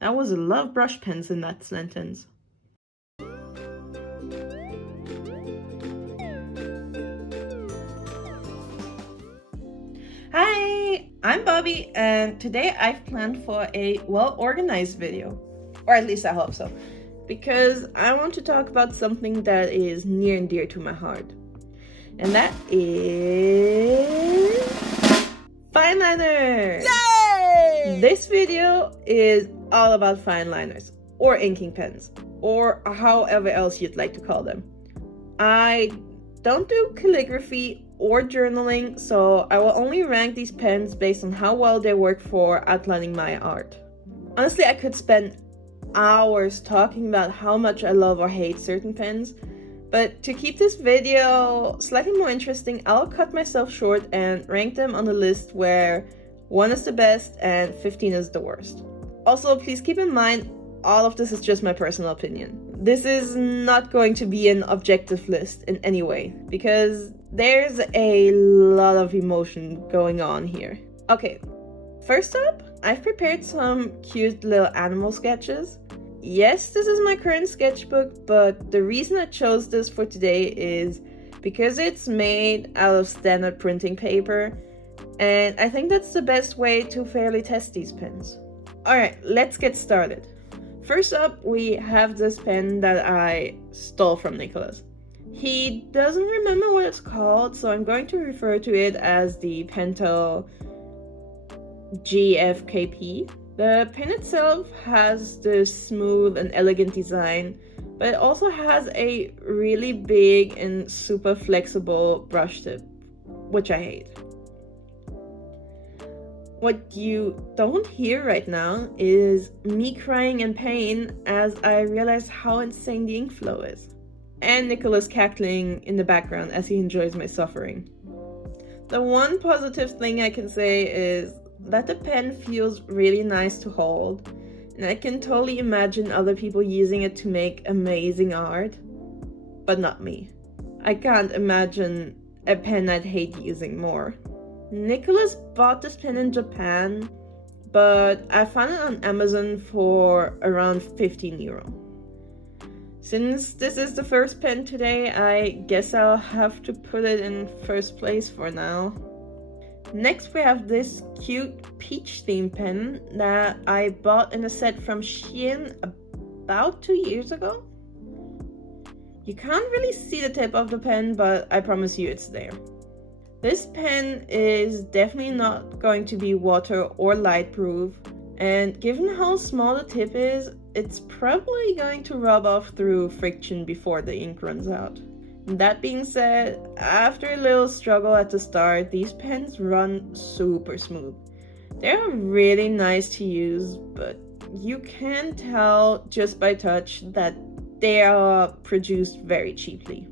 That was a lot of brush pens in that sentence. Hi, I'm Bobby, and today I've planned for a well-organized video. Or at least I hope so. Because I want to talk about something that is near and dear to my heart. And that is Fineliners! Yay! This video is all about Fineliners, or inking pens, or however else you'd like to call them. I don't do calligraphy or journaling, so I will only rank these pens based on how well they work for outlining my art. Honestly, I could spend hours talking about how much I love or hate certain pens, but to keep this video slightly more interesting, I'll cut myself short and rank them on the list where 1 is the best and 15 is the worst. Also, please keep in mind, all of this is just my personal opinion. This is not going to be an objective list in any way, because there's a lot of emotion going on here. Okay, first up, I've prepared some cute little animal sketches. Yes, this is my current sketchbook, but the reason I chose this for today is because it's made out of standard printing paper, and I think that's the best way to fairly test these pens. Alright, let's get started. First up, we have this pen that I stole from Nicholas. He doesn't remember what it's called, so I'm going to refer to it as the Pentel GFKP. The pen itself has this smooth and elegant design, but it also has a really big and super flexible brush tip, which I hate. What you don't hear right now is me crying in pain as I realize how insane the ink flow is. And Nicholas cackling in the background as he enjoys my suffering. The one positive thing I can say is that the pen feels really nice to hold, and I can totally imagine other people using it to make amazing art, but not me. I can't imagine a pen I'd hate using more. Nicholas bought this pen in Japan, but I found it on Amazon for around 15 euro. Since this is the first pen today, I guess I'll have to put it in first place for now. Next we have this cute peach theme pen that I bought in a set from Shein about 2 years ago. You can't really see the tip of the pen, but I promise you it's there. This pen is definitely not going to be water or light proof, and given how small the tip is, it's probably going to rub off through friction before the ink runs out. That being said, after a little struggle at the start, these pens run super smooth. They're really nice to use, but you can tell just by touch that they are produced very cheaply.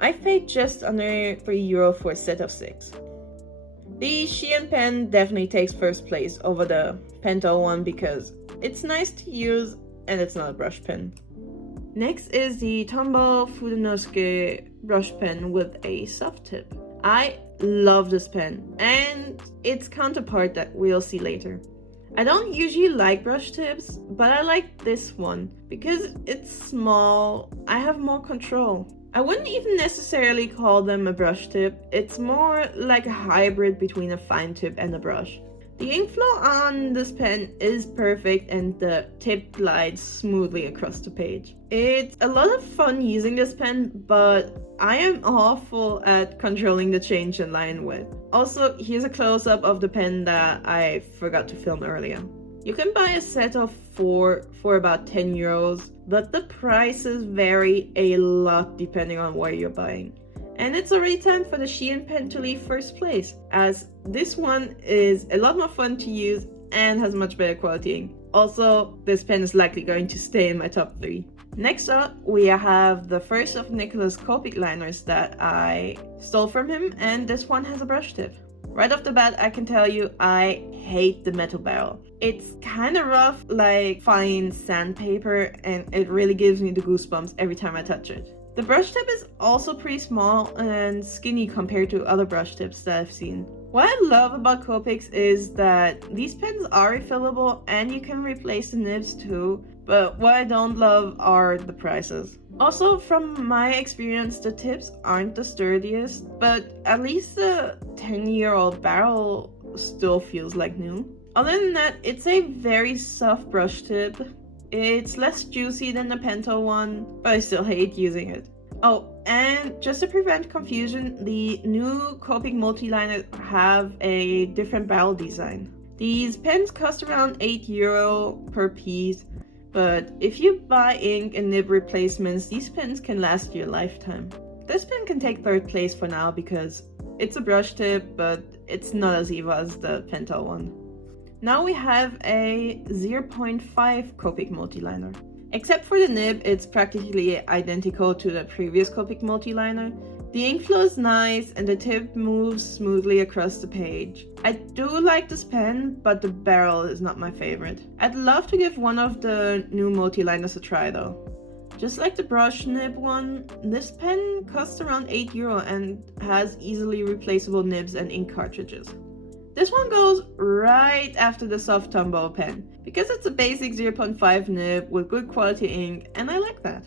I paid just under 3 euro for a set of 6. The Shein pen definitely takes first place over the Pentel one because it's nice to use and it's not a brush pen. Next is the Tombow Fudenosuke brush pen with a soft tip. I love this pen and its counterpart that we'll see later. I don't usually like brush tips, but I like this one because it's small. I have more control. I wouldn't even necessarily call them a brush tip. It's more like a hybrid between a fine tip and a brush. The ink flow on this pen is perfect and the tip glides smoothly across the page. It's a lot of fun using this pen, but I am awful at controlling the change in line width. Also, here's a close-up of the pen that I forgot to film earlier. You can buy a set of 4 for about 10 euros, but the prices vary a lot depending on where you're buying. And it's already time for the Shein pen to leave first place, as this one is a lot more fun to use and has much better quality ink. Also, this pen is likely going to stay in my top 3. Next up, we have the first of Nicholas' Copic liners that I stole from him, and this one has a brush tip. Right off the bat, I can tell you I hate the metal barrel. It's kind of rough, like fine sandpaper, and it really gives me the goosebumps every time I touch it. The brush tip is also pretty small and skinny compared to other brush tips that I've seen. What I love about Copics is that these pens are refillable and you can replace the nibs too, but what I don't love are the prices. Also, from my experience, the tips aren't the sturdiest, but at least the 10-year-old barrel still feels like new. Other than that, it's a very soft brush tip. It's less juicy than the Pentel one, but I still hate using it. Oh, and just to prevent confusion, the new Copic multiliners have a different barrel design. These pens cost around €8 per piece, but if you buy ink and nib replacements, these pens can last you a lifetime. This pen can take third place for now because it's a brush tip, but it's not as evil as the Pentel one. Now we have a 0.5 Copic multiliner. Except for the nib, it's practically identical to the previous Copic multiliner. The ink flow is nice and the tip moves smoothly across the page. I do like this pen, but the barrel is not my favorite. I'd love to give one of the new multiliners a try though. Just like the brush nib one, this pen costs around €8 and has easily replaceable nibs and ink cartridges. This one goes right after the soft Tombow pen, because it's a basic 0.5 nib with good quality ink, and I like that.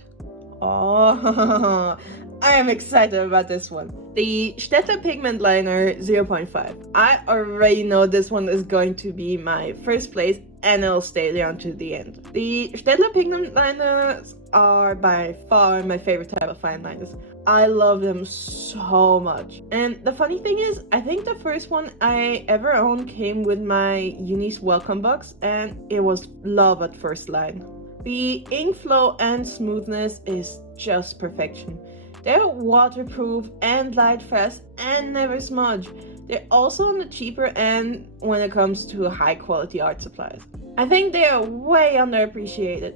Oh, I am excited about this one. The Staedtler Pigment Liner 0.5. I already know this one is going to be my first place and it'll stay there until the end. The Staedtler Pigment Liners are by far my favorite type of fine liners. I love them so much. And the funny thing is, I think the first one I ever owned came with my Uni's welcome box and it was love at first line. The ink flow and smoothness is just perfection. They're waterproof and light fast and never smudge. They're also on the cheaper end when it comes to high quality art supplies. I think they are way underappreciated.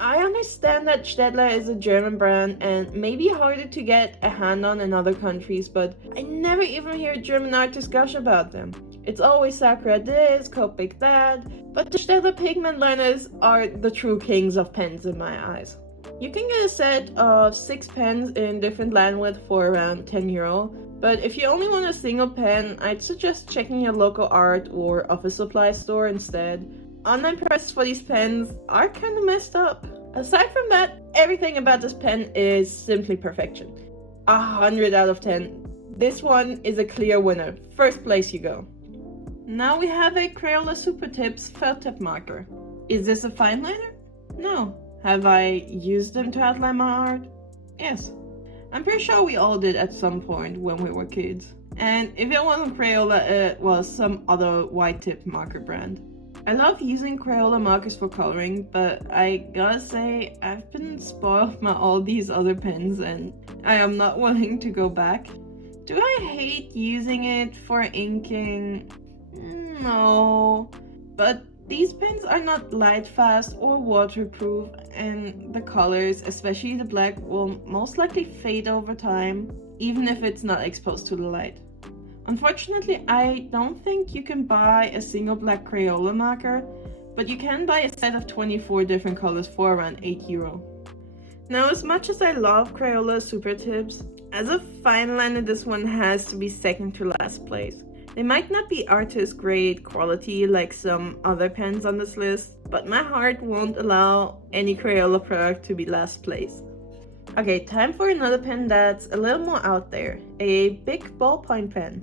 I understand that Staedtler is a German brand and maybe harder to get a hand on in other countries, but I never even hear German artists gush about them. It's always Sakura this, Copic that, but the Staedtler pigment liners are the true kings of pens in my eyes. You can get a set of 6 pens in different line width for around €10, but if you only want a single pen, I'd suggest checking your local art or office supply store instead. Online prices for these pens are kinda messed up. Aside from that, everything about this pen is simply perfection. 100 out of 10. This one is a clear winner. First place you go. Now we have a Crayola Super Tips felt tip marker. Is this a fine liner? No. Have I used them to outline my art? Yes. I'm pretty sure we all did at some point when we were kids. And if it wasn't Crayola, it was some other white tip marker brand. I love using Crayola markers for coloring, but I gotta say, I've been spoiled by all these other pens and I am not willing to go back. Do I hate using it for inking? No. But these pens are not light fast or waterproof, and the colors, especially the black, will most likely fade over time, even if it's not exposed to the light. Unfortunately, I don't think you can buy a single black Crayola marker, but you can buy a set of 24 different colors for around €8. Now, as much as I love Crayola Super Tips, as a fine liner, this one has to be second to last place. They might not be artist grade quality like some other pens on this list, but my heart won't allow any Crayola product to be last place. Okay, time for another pen that's a little more out there, a big ballpoint pen.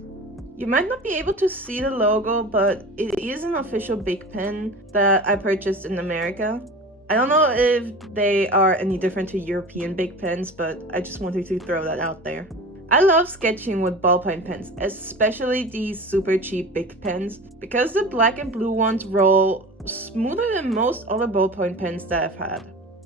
You might not be able to see the logo, but it is an official Bic pen that I purchased in America. I don't know if they are any different to European Bic pens, but I just wanted to throw that out there. I love sketching with ballpoint pens, especially these super cheap Bic pens, because the black and blue ones roll smoother than most other ballpoint pens that I've had.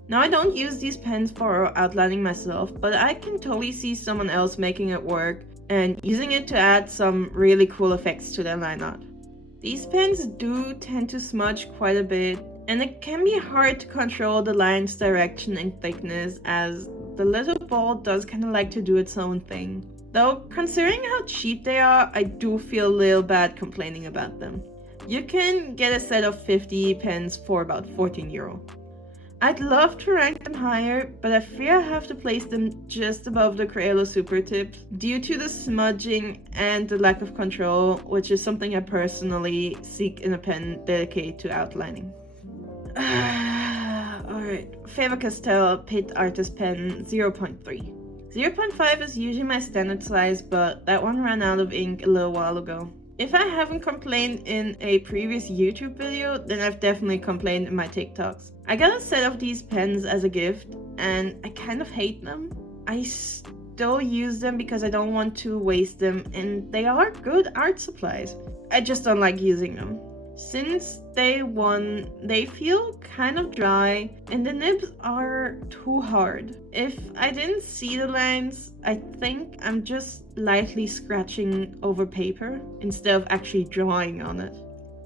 Now, I don't use these pens for outlining myself, but I can totally see someone else making it work and using it to add some really cool effects to their line art. These pens do tend to smudge quite a bit, and it can be hard to control the line's direction and thickness, as the little ball does kind of like to do its own thing. Though, considering how cheap they are, I do feel a little bad complaining about them. You can get a set of 50 pens for about €14. I'd love to rank them higher, but I fear I have to place them just above the Crayola Super Tips due to the smudging and the lack of control, which is something I personally seek in a pen dedicated to outlining. Alright, Faber-Castell Pitt Artist Pen 0.3. 0.5 is usually my standard size, but that one ran out of ink a little while ago. If I haven't complained in a previous YouTube video, then I've definitely complained in my TikToks. I got a set of these pens as a gift, and I kind of hate them. I still use them because I don't want to waste them, and they are good art supplies. I just don't like using them. Since day one, they feel kind of dry and the nibs are too hard. If I didn't see the lines, I think I'm just lightly scratching over paper instead of actually drawing on it.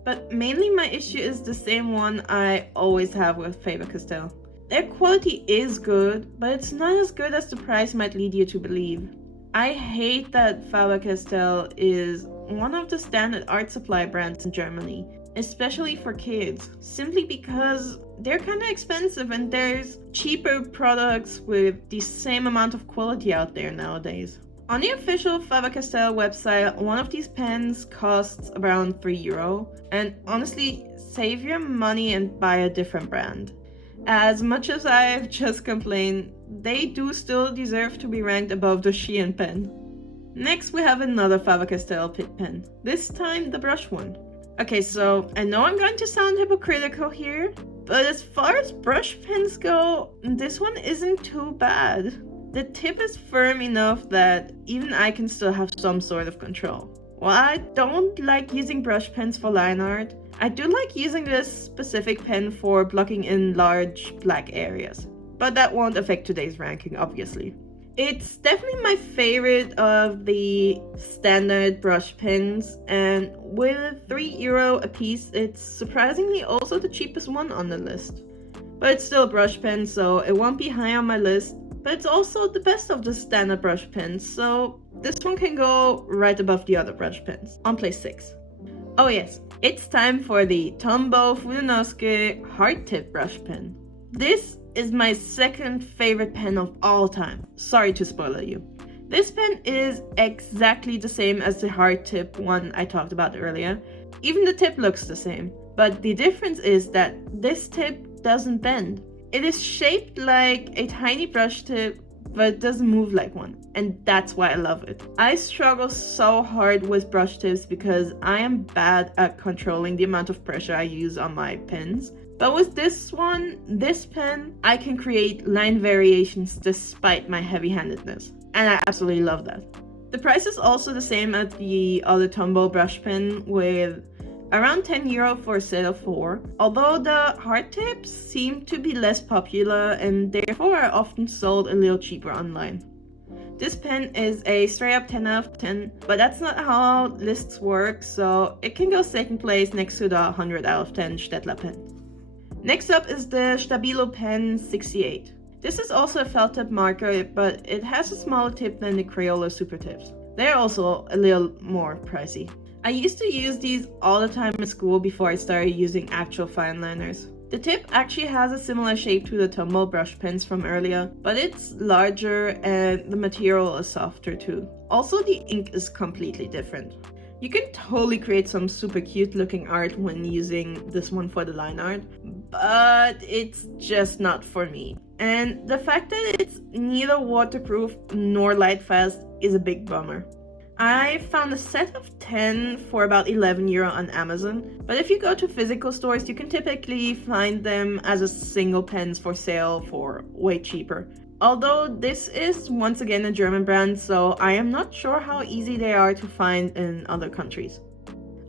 But mainly my issue is the same one I always have with Faber-Castell. Their quality is good, but it's not as good as the price might lead you to believe. I hate that Faber-Castell is one of the standard art supply brands in Germany, especially for kids, simply because they're kind of expensive and there's cheaper products with the same amount of quality out there nowadays. On the official Faber-Castell website, one of these pens costs around €3, and honestly, save your money and buy a different brand. As much as I've just complained, they do still deserve to be ranked above the Shein pen. Next we have another Faber-Castell Pitt pen, this time the brush one. Okay, so I know I'm going to sound hypocritical here, but as far as brush pens go, this one isn't too bad. The tip is firm enough that even I can still have some sort of control. While I don't like using brush pens for line art, I do like using this specific pen for blocking in large black areas. But that won't affect today's ranking, obviously. It's definitely my favorite of the standard brush pens, and with €3 a piece, it's surprisingly also the cheapest one on the list. But it's still a brush pen, so it won't be high on my list, but it's also the best of the standard brush pens, so this one can go right above the other brush pens, on place 6. Oh yes, it's time for the Tombow Funinosuke Hard Tip Brush Pen. This is my second favorite pen of all time. Sorry to spoil you. This pen is exactly the same as the hard tip one I talked about earlier. Even the tip looks the same, but the difference is that this tip doesn't bend. It is shaped like a tiny brush tip, but it doesn't move like one, and that's why I love it. I struggle so hard with brush tips because I am bad at controlling the amount of pressure I use on my pens. But with this pen, I can create line variations despite my heavy-handedness, and I absolutely love that. The price is also the same as the other Tombow brush pen, with around €10 for a set of 4, although the hard tips seem to be less popular and therefore are often sold a little cheaper online. This pen is a straight up 10 out of 10, but that's not how lists work, so it can go second place next to the 100 out of 10 Staedtler pen. Next up is the Stabilo Pen 68. This is also a felt tip marker, but it has a smaller tip than the Crayola Super Tips. They're also a little more pricey. I used to use these all the time in school before I started using actual Fineliners. The tip actually has a similar shape to the Tombow brush pens from earlier, but it's larger and the material is softer too. Also, the ink is completely different. You can totally create some super cute looking art when using this one for the line art, but it's just not for me. And the fact that it's neither waterproof nor light fast is a big bummer. I found a set of 10 for about €11 on Amazon, but if you go to physical stores, you can typically find them as a single pens for sale for way cheaper. Although this is once again a German brand, so I am not sure how easy they are to find in other countries.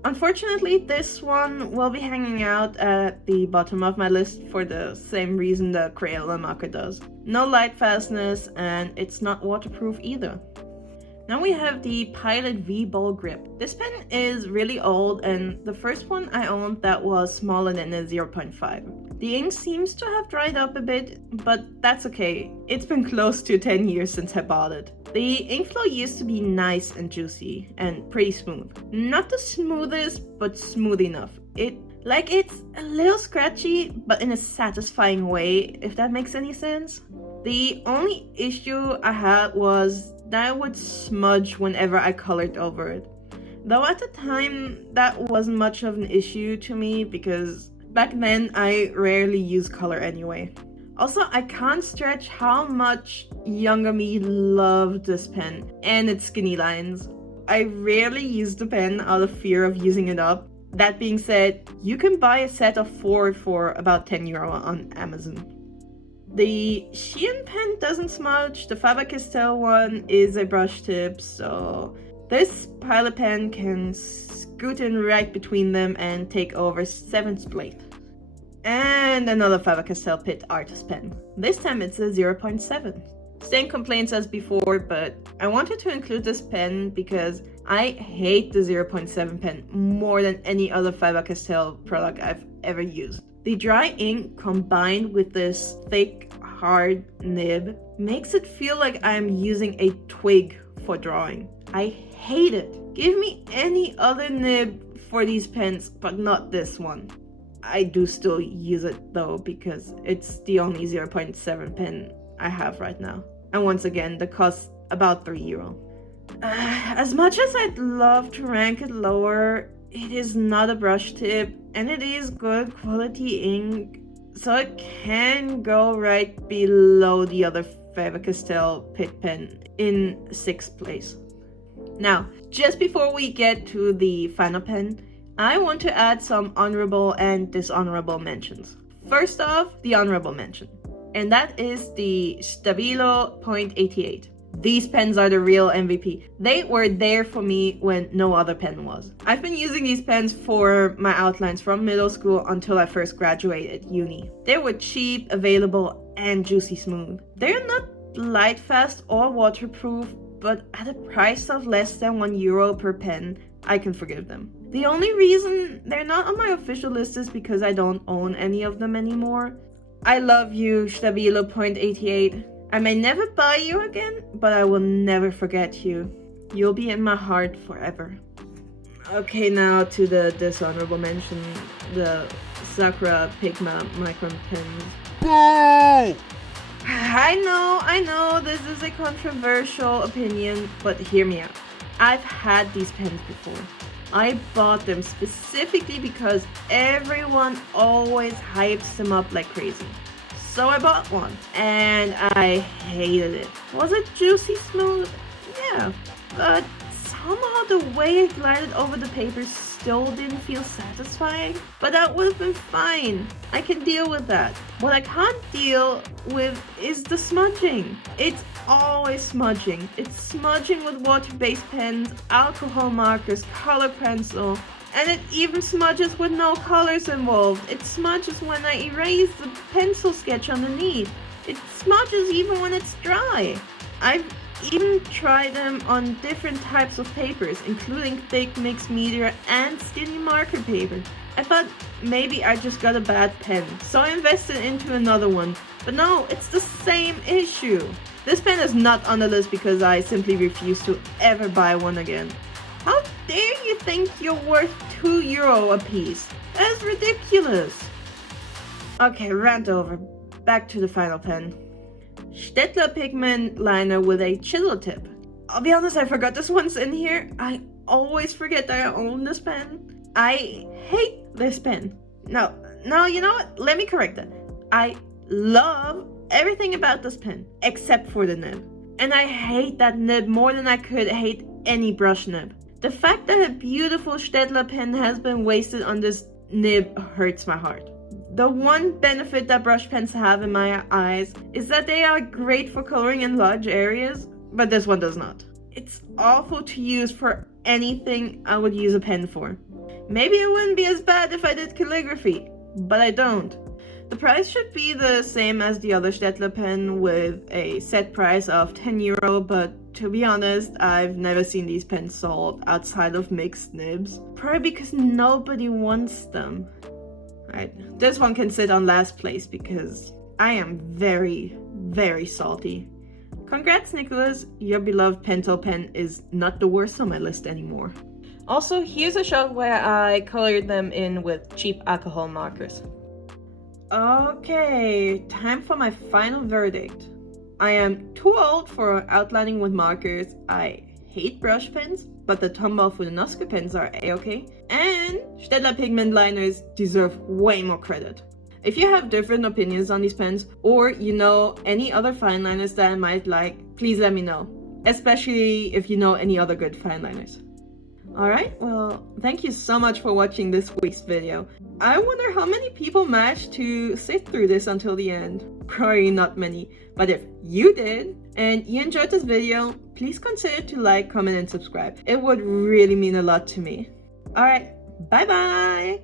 Unfortunately, this one will be hanging out at the bottom of my list for the same reason the Crayola marker does. No light fastness, and it's not waterproof either. Now we have the Pilot V Ball Grip. This pen is really old, and the first one I owned that was smaller than a 0.5. The ink seems to have dried up a bit, but that's okay. It's been close to 10 years since I bought it. The ink flow used to be nice and juicy and pretty smooth. Not the smoothest, but smooth enough. It Like, it's a little scratchy, but in a satisfying way, if that makes any sense. The only issue I had was that it would smudge whenever I colored over it. Though at the time, that wasn't much of an issue to me because back then I rarely used color anyway. Also, I can't stretch how much younger me loved this pen and its skinny lines. I rarely use the pen out of fear of using it up. That being said, you can buy a set of 4 for about €10 on Amazon. The Shein pen doesn't smudge, the Faber-Castell one is a brush tip, so this pilot pen can scoot in right between them and take over 7th place. And another Faber-Castell Pit Artist pen. This time it's a 0.7. Same complaints as before, but I wanted to include this pen because I hate the 0.7 pen more than any other Faber-Castell product I've ever used. The dry ink combined with this thick, hard nib makes it feel like I'm using a twig for drawing. I hate it. Give me any other nib for these pens, but not this one. I do still use it though because it's the only 0.7 pen I have right now. And once again, the cost about €3. As much as I'd love to rank it lower, it is not a brush tip and it is good quality ink, so it can go right below the other Faber-Castell Pit pen in 6th place. Now, just before we get to the final pen, I want to add some honorable and dishonorable mentions. First off, the honorable mention, and that is the Stabilo .88. These pens are the real MVP. They were there for me when no other pen was. I've been using these pens for my outlines from middle school until I first graduated uni. They were cheap, available, and juicy smooth. They're not light fast or waterproof, but at a price of less than €1 per pen, I can forgive them. The only reason they're not on my official list is because I don't own any of them anymore. I love you, Stabilo .88. I may never buy you again, but I will never forget you. You'll be in my heart forever. Okay, now to the dishonorable mention, the Sakura Pigma Micron pens. Boo! I know, this is a controversial opinion, but hear me out. I've had these pens before. I bought them specifically because everyone always hypes them up like crazy. So I bought one, and I hated it. Was it juicy smooth? Yeah, but somehow the way it glided over the paper still didn't feel satisfying. But that would have been fine. I can deal with that. What I can't deal with is the smudging. It's always smudging. It's smudging with water-based pens, alcohol markers, color pencil, and it even smudges with no colors involved. It smudges when I erase the pencil sketch underneath. It smudges even when it's dry. I've even tried them on different types of papers, including thick mixed media and skinny marker paper. I thought maybe I just got a bad pen, so I invested into another one. But no, it's the same issue. This pen is not on the list because I simply refuse to ever buy one again. How dare you think you're worth €2 a piece? That's ridiculous. Okay, rant over. Back to the final pen. Staedtler pigment liner with a chisel tip. I'll be honest, I forgot this one's in here. I always forget that I own this pen. I hate this pen. No, you know what? Let me correct that. I love everything about this pen, except for the nib. And I hate that nib more than I could hate any brush nib. The fact that a beautiful Staedtler pen has been wasted on this nib hurts my heart. The one benefit that brush pens have in my eyes is that they are great for coloring in large areas, but this one does not. It's awful to use for anything I would use a pen for. Maybe it wouldn't be as bad if I did calligraphy, but I don't. The price should be the same as the other Staedtler pen with a set price of €10, but to be honest, I've never seen these pens sold outside of mixed nibs. Probably because nobody wants them. Right, this one can sit on last place because I am very, very salty. Congrats, Nicholas. Your beloved Pentel pen is not the worst on my list anymore. Also, here's a shot where I colored them in with cheap alcohol markers. Okay, time for my final verdict. I am too old for outlining with markers. I hate brush pens, but the Tombow Fineliners pens are a-okay. And Staedtler pigment liners deserve way more credit. If you have different opinions on these pens, or you know any other fine liners that I might like, please let me know. Especially if you know any other good fine liners. Alright, well, thank you so much for watching this week's video. I wonder how many people managed to sit through this until the end. Probably not many, but if you did, and you enjoyed this video, please consider to like, comment, and subscribe. It would really mean a lot to me. Alright, bye bye!